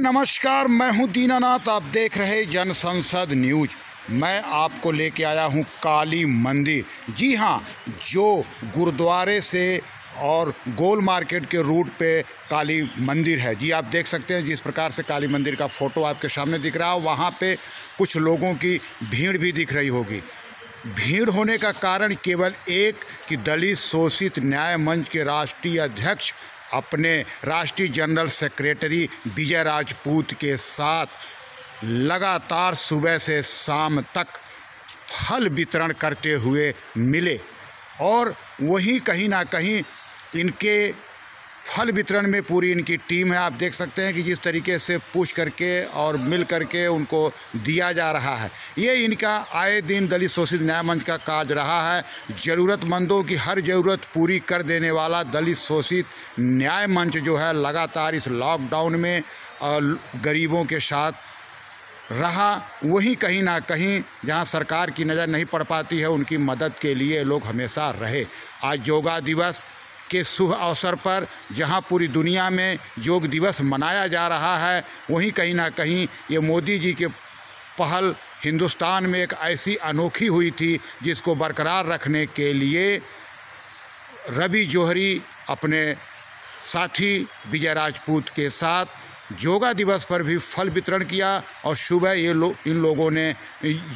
नमस्कार, मैं हूं दीनानाथ। आप देख रहे जन संसद न्यूज। मैं आपको लेके आया हूं काली मंदिर। जी हां, जो गुरुद्वारे से और गोल मार्केट के रूट पे काली मंदिर है। जी आप देख सकते हैं जिस प्रकार से काली मंदिर का फ़ोटो आपके सामने दिख रहा है, वहाँ पे कुछ लोगों की भीड़ भी दिख रही होगी। भीड़ होने का कारण केवल एक कि दलित शोषित न्याय मंच के राष्ट्रीय अध्यक्ष अपने राष्ट्रीय जनरल सेक्रेटरी विजय राजपूत के साथ लगातार सुबह से शाम तक फल वितरण करते हुए मिले, और वहीं कहीं ना कहीं इनके फल वितरण में पूरी इनकी टीम है। आप देख सकते हैं कि जिस तरीके से पुश करके और मिल करके उनको दिया जा रहा है, ये इनका आए दिन दलित शोषित न्याय मंच का काज रहा है। ज़रूरतमंदों की हर ज़रूरत पूरी कर देने वाला दलित शोषित न्याय मंच जो है, लगातार इस लॉकडाउन में गरीबों के साथ रहा। वहीं कहीं ना कहीं जहां सरकार की नज़र नहीं पड़ पाती है, उनकी मदद के लिए लोग हमेशा रहे। आज योगा दिवस के शुभ अवसर पर जहां पूरी दुनिया में योग दिवस मनाया जा रहा है, वहीं कहीं ना कहीं ये मोदी जी के पहल हिंदुस्तान में एक ऐसी अनोखी हुई थी जिसको बरकरार रखने के लिए रवि जौहरी अपने साथी विजय राजपूत के साथ योगा दिवस पर भी फल वितरण किया, और सुबह इन लोगों ने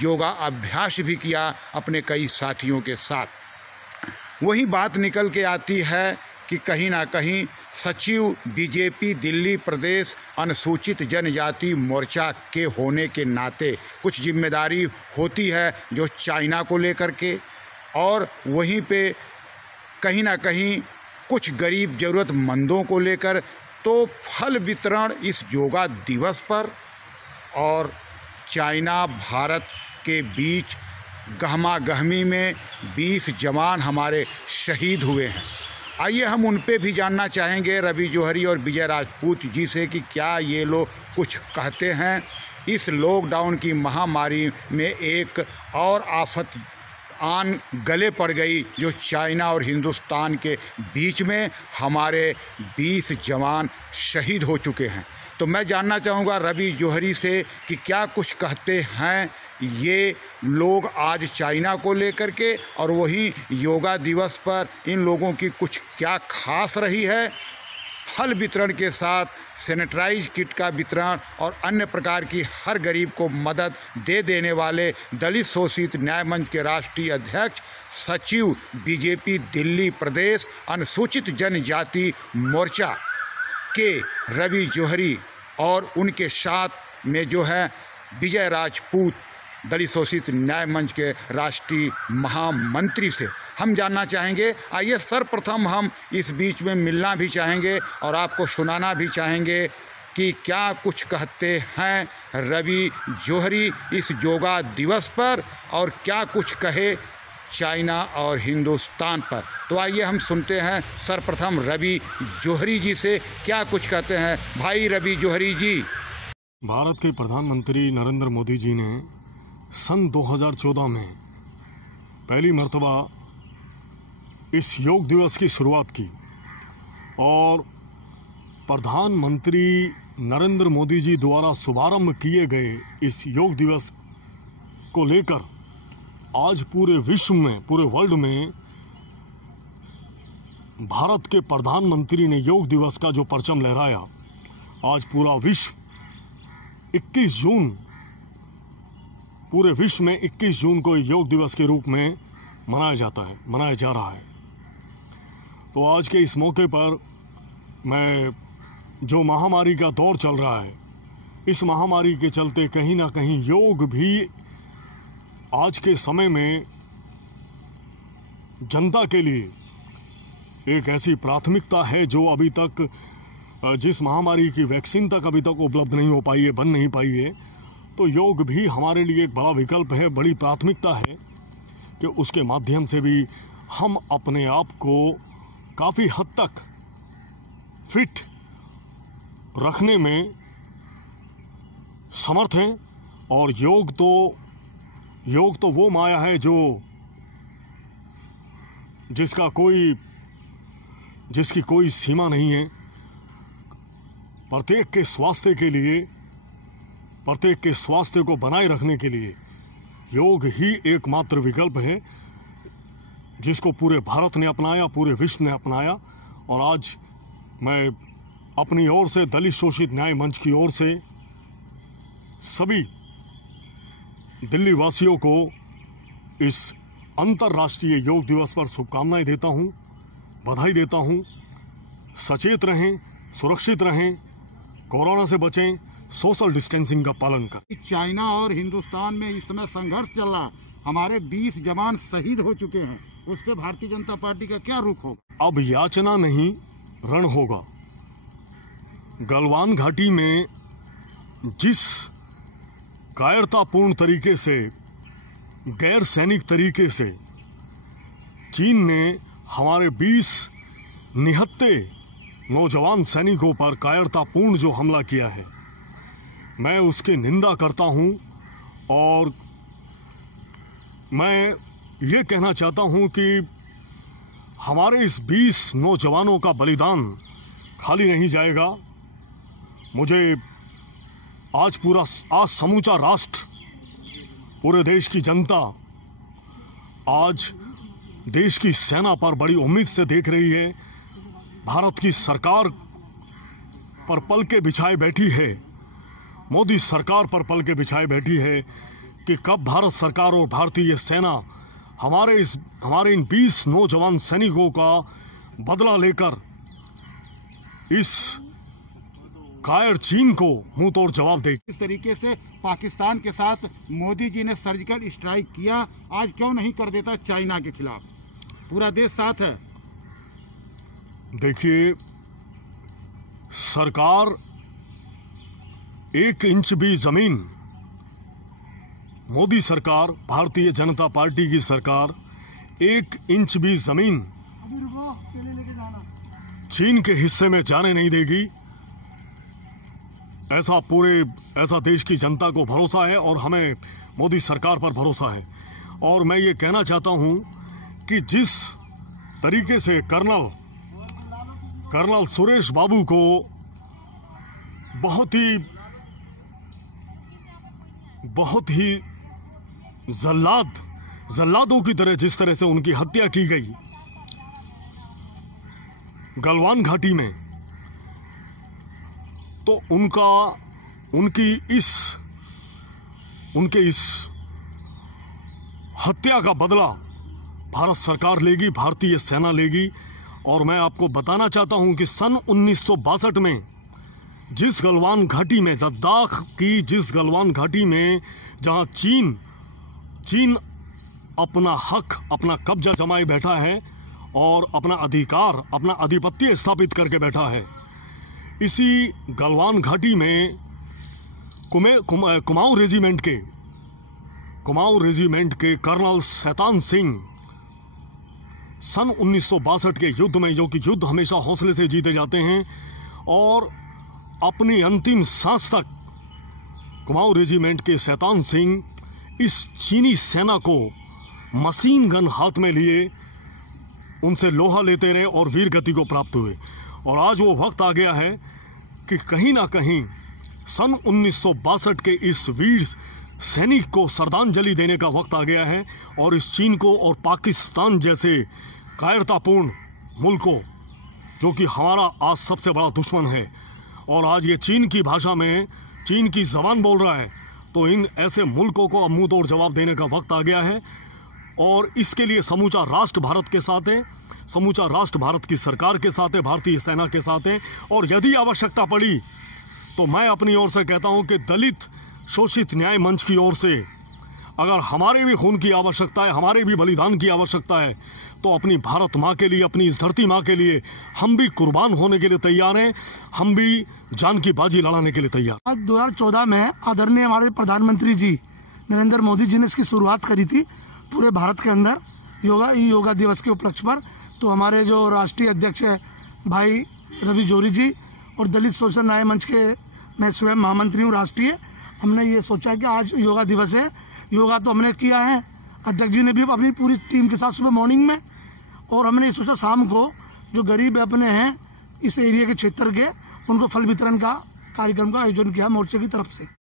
योगा अभ्यास भी किया अपने कई साथियों के साथ। वही बात निकल के आती है कि कहीं ना कहीं सचिव बीजेपी दिल्ली प्रदेश अनुसूचित जनजाति मोर्चा के होने के नाते कुछ जिम्मेदारी होती है जो चाइना को लेकर के, और वहीं पे कहीं ना कहीं कुछ गरीब ज़रूरतमंदों को लेकर। तो फल वितरण इस योगा दिवस पर और चाइना भारत के बीच गहमा गहमी में 20 जवान हमारे शहीद हुए हैं। आइए हम उन पे भी जानना चाहेंगे रवि जौहरी और विजय राजपूत जी से कि क्या ये लोग कुछ कहते हैं। इस लॉकडाउन की महामारी में एक और आफत आन गले पड़ गई जो चाइना और हिंदुस्तान के बीच में हमारे 20 जवान शहीद हो चुके हैं। तो मैं जानना चाहूँगा रवि जौहरी से कि क्या कुछ कहते हैं ये लोग आज चाइना को लेकर के, और वहीं योगा दिवस पर इन लोगों की कुछ क्या खास रही है। फल वितरण के साथ सैनिटाइज किट का वितरण और अन्य प्रकार की हर गरीब को मदद दे देने वाले दलित शोषित न्याय मंच के राष्ट्रीय अध्यक्ष सचिव बीजेपी दिल्ली प्रदेश अनुसूचित जनजाति मोर्चा के रवि जौहरी और उनके साथ में जो है विजय राजपूत दलित शोषित न्याय मंच के राष्ट्रीय महामंत्री से हम जानना चाहेंगे। आइए सर्वप्रथम हम इस बीच में मिलना भी चाहेंगे और आपको सुनाना भी चाहेंगे कि क्या कुछ कहते हैं रवि जौहरी इस योगा दिवस पर, और क्या कुछ कहे चाइना और हिंदुस्तान पर। तो आइए हम सुनते हैं सर्वप्रथम रवि जौहरी जी से क्या कुछ कहते हैं। भाई रवि जौहरी जी। भारत के प्रधानमंत्री नरेंद्र मोदी जी ने सन 2014 में पहली मर्तबा इस योग दिवस की शुरुआत की, और प्रधानमंत्री नरेंद्र मोदी जी द्वारा शुभारंभ किए गए इस योग दिवस को लेकर आज पूरे विश्व में, पूरे वर्ल्ड में भारत के प्रधानमंत्री ने योग दिवस का जो परचम लहराया। आज पूरा विश्व 21 जून, पूरे विश्व में 21 जून को योग दिवस के रूप में मनाया जा रहा है। तो आज के इस मौके पर मैं, जो महामारी का दौर चल रहा है, इस महामारी के चलते कहीं ना कहीं योग भी आज के समय में जनता के लिए एक ऐसी प्राथमिकता है जो अभी तक, जिस महामारी की वैक्सीन तक अभी तक उपलब्ध नहीं हो पाई है, बन नहीं पाई है। तो योग भी हमारे लिए एक बड़ा विकल्प है, बड़ी प्राथमिकता है कि उसके माध्यम से भी हम अपने आप को काफ़ी हद तक फिट रखने में समर्थ हैं। और योग तो वो माया है जो जिसकी कोई सीमा नहीं है। प्रत्येक के स्वास्थ्य को बनाए रखने के लिए योग ही एकमात्र विकल्प है, जिसको पूरे भारत ने अपनाया, पूरे विश्व ने अपनाया। और आज मैं अपनी ओर से, दलित शोषित न्याय मंच की ओर से सभी दिल्ली वासियों को इस अंतर्राष्ट्रीय योग दिवस पर शुभकामनाएं देता हूं, बधाई देता हूं। सचेत रहें, सुरक्षित रहें, कोरोना से बचें, सोशल डिस्टेंसिंग का पालन करें। चाइना और हिंदुस्तान में इस समय संघर्ष चल रहा, हमारे 20 जवान शहीद हो चुके हैं, उस पर भारतीय जनता पार्टी का क्या रुख होगा? अब याचना नहीं, रण होगा। गलवान घाटी में जिस कायरतापूर्ण तरीके से, गैर सैनिक तरीके से चीन ने हमारे 20 निहत्थे नौजवान सैनिकों पर कायरतापूर्ण जो हमला किया है, मैं उसकी निंदा करता हूं। और मैं ये कहना चाहता हूं कि हमारे इस 20 नौजवानों का बलिदान खाली नहीं जाएगा। मुझे आज समूचा राष्ट्र, पूरे देश की जनता आज देश की सेना पर बड़ी उम्मीद से देख रही है। भारत की सरकार पर पलके बिछाए बैठी है, मोदी सरकार पर पलके बिछाए बैठी है कि कब भारत सरकार और भारतीय सेना हमारे इन 20 नौजवान सैनिकों का बदला लेकर इस कायर चीन को मुंह तोड़ जवाब दे। इस तरीके से पाकिस्तान के साथ मोदी जी ने सर्जिकल स्ट्राइक किया, आज क्यों नहीं कर देता चाइना के खिलाफ? पूरा देश साथ है। देखिए, सरकार 1 इंच भी जमीन, मोदी सरकार, भारतीय जनता पार्टी की सरकार 1 इंच भी जमीन चीन के हिस्से में जाने नहीं देगी। ऐसा देश की जनता को भरोसा है और हमें मोदी सरकार पर भरोसा है। और मैं ये कहना चाहता हूं कि जिस तरीके से कर्नल सुरेश बाबू को बहुत ही जल्लादों की तरह जिस तरह से उनकी हत्या की गई गलवान घाटी में, तो उनके इस हत्या का बदला भारत सरकार लेगी, भारतीय सेना लेगी। और मैं आपको बताना चाहता हूं कि सन 1962 में जिस गलवान घाटी में, लद्दाख की जिस गलवान घाटी में, जहां चीन अपना हक, अपना कब्जा जमाए बैठा है और अपना अधिकार, अपना आधिपत्य स्थापित करके बैठा है, इसी गलवान घाटी में कुमाऊं रेजिमेंट के कर्नल शैतान सिंह सन 1962 के युद्ध में, जो कि युद्ध हमेशा हौसले से जीते जाते हैं, और अपनी अंतिम सांस तक कुमाऊं रेजिमेंट के शैतान सिंह इस चीनी सेना को मशीन गन हाथ में लिए उनसे लोहा लेते रहे और वीर गति को प्राप्त हुए। और आज वो वक्त आ गया है कि कहीं ना कहीं सन 1962 के इस वीर सैनिक को श्रद्धांजलि देने का वक्त आ गया है और इस चीन को और पाकिस्तान जैसे कायरतापूर्ण मुल्क को, जो कि हमारा आज सबसे बड़ा दुश्मन है और आज ये चीन की भाषा में, चीन की जबान बोल रहा है, तो इन ऐसे मुल्कों को अब मुंह तोड़ जवाब देने का वक्त आ गया है। और इसके लिए समूचा राष्ट्र भारत के साथ है, समूचा राष्ट्र भारत की सरकार के साथ है, भारतीय सेना के साथ है। और यदि आवश्यकता पड़ी तो मैं अपनी ओर से कहता हूं कि दलित शोषित न्याय मंच की ओर से अगर हमारे भी खून की आवश्यकता है, हमारे भी बलिदान की आवश्यकता है, तो अपनी भारत माँ के लिए, अपनी इस धरती माँ के लिए हम भी कुर्बान होने के लिए तैयार हैं, हम भी जान की बाजी लड़ाने के लिए तैयार। 2014 में आदरणीय हमारे प्रधानमंत्री जी नरेंद्र मोदी जी ने इसकी शुरुआत करी थी पूरे भारत के अंदर योगा दिवस के उपलक्ष्य पर। तो हमारे जो राष्ट्रीय अध्यक्ष है भाई रवि जोरी जी और दलित शोषण न्याय मंच के मैं स्वयं महामंत्री हूँ राष्ट्रीय, हमने ये सोचा कि आज योगा दिवस है। योगा तो हमने किया है, अध्यक्ष जी ने भी अपनी पूरी टीम के साथ सुबह मॉर्निंग में, और हमने ये सोचा शाम को जो गरीब अपने हैं इस एरिया के क्षेत्र के उनको फल वितरण का कार्यक्रम का आयोजन किया मोर्चे की तरफ से।